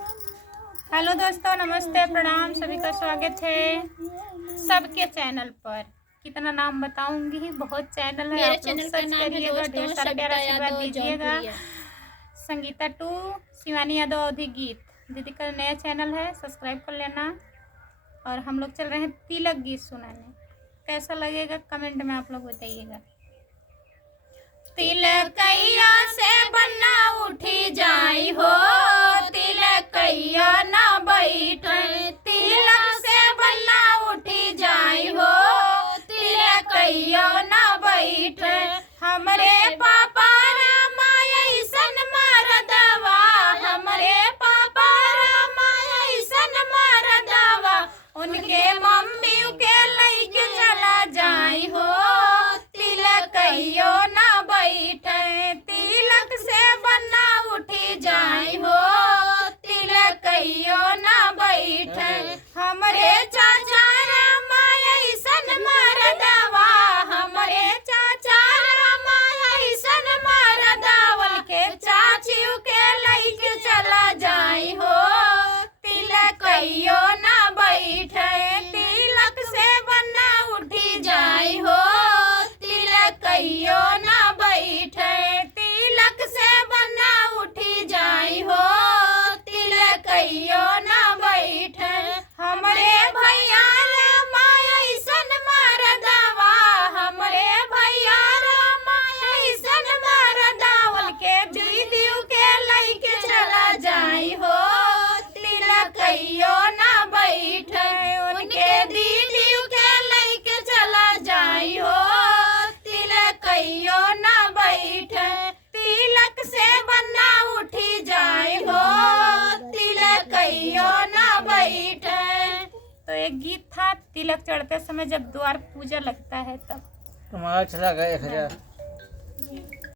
Hello दोस्तों, नमस्ते, प्रणाम, सभी का स्वागत है सबके चैनल पर। कितना नाम बताऊंगी, बहुत चैनल है, आप लोग सर्च करिएगा, ढेर सारा प्यारा आशीर्वाद दीजिएगा। संगीता 2 शिवानी यादव अवधि गीत दीदी का नया चैनल है, सब्सक्राइब कर लेना। और हम लोग चल रहे हैं तिलक गीत सुनाने। कैसा लगेगा कमेंट में आप लोग बताइएगा। तिलकैया से बन्ना उठी जाई हो, तिलकैया ना बैठे, तिलक से बन्ना उठी जाई हो, तिलकैया ना बैठे। हमरे पापा रामा ऐसन मरदवा, हमरे पापा रामा ऐसन मरदवा, उनके मम्मी के लइके चला जाई हो, तिलकैया ना बैठे, तिलक से बन्ना उठी जाई हो, तिलकैया ना बैठे। हमरे चाचा रामा ऐसन मरदवा, हमरे चाचा रामा ऐसन मरदवा, के चाची के लइके चला जाई हो, तिलकैया ना बैठे, तिलक से बन्ना उठी जाई हो, तिलकैया ना बैठे, तिलक से बन्ना उठी जाई हो, तिलकैया ना बैठे। हमरे भैया रामा ऐसन मरदवा, हमरे भैया रामा ऐसन मरदवा, के दीदी के लइके चला जाई हो, तिलकैया ना बैठे, उनके दीदी के लइके चला जाई हो, तिलकैया ना बैठे, तिलक से बन्ना उठी जाए हो, तिलकैया ना बैठे। तो एक गीत था तिलक चढ़ते समय जब द्वार पूजा लगता है तब। तुम्हारा चला गया 1000।